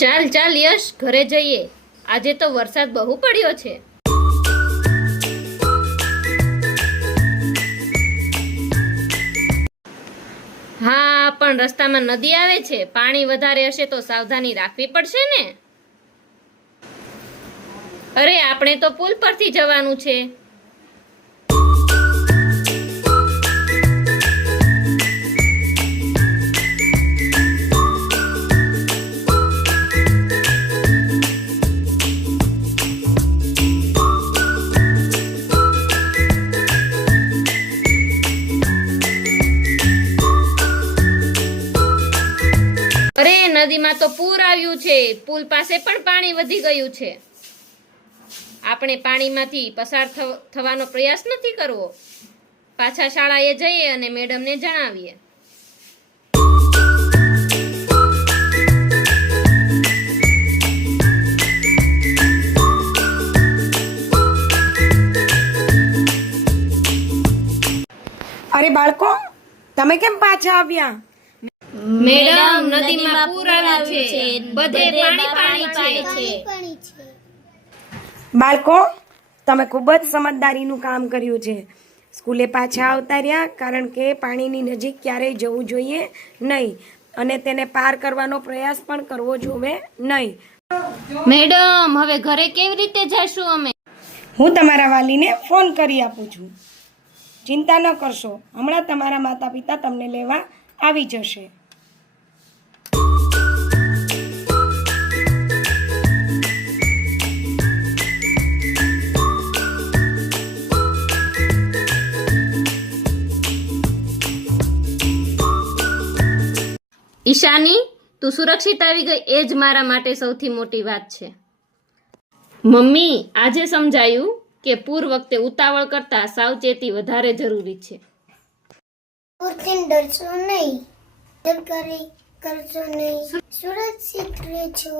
ચાલ ચાલ યશ, ઘરે જઈએ. આજે તો વરસાદ બહુ પડ્યો છે. હા, પણ રસ્તામાં નદી આવે છે. પાણી વધારે હશે તો સાવધાની રાખવી પડશે ને. અરે, આપણે તો પુલ પરથી જવાનું છે. અરે, નદીમાં તો પૂર આવ્યું છે. પુલ પાસે પણ પાણી વધી ગયું છે. આપણે પાણીમાંથી પસાર થવાનો પ્રયાસ નથી કરવો. પાછા શાળાએ જઈએ અને મેડમને જણાવીએ. અરે બાળકો, તમે કેમ પાછા આવ્યા? મેડમ, નદીમાં પૂર આવ્યું છે. બધે પાણી છે. બાળકો, તમે ખૂબ જ સમજદારીનું કામ કર્યું છે. સ્કૂલે પાછા આવતા રહ્યા, કારણ કે પાણીની નજીક ક્યારેય જવું જોઈએ નહીં અને તેને પાર કરવાનો પ્રયાસ પણ કરવો જોઈએ નહીં. મેડમ, હવે ઘરે કેવી રીતે જઈશું અમે? હું તમારા વાલીને ફોન કરી આપું છું. ચિંતા ન કરશો, હમણાં તમારા માતા પિતા તમને લેવા આવી જશે. ઈશાની, તું સુરક્ષિત આવી ગઈ એ જ મારા માટે સૌથી મોટી વાત છે. મમ્મી, આજે સમજાયું કે પૂર વખતે ઉતાવળ કરતા સાવચેતી વધારે જરૂરી છે. પૂરથી ડરશો નહીં, કરશો નહીં, સુરક્ષિત રહેજો.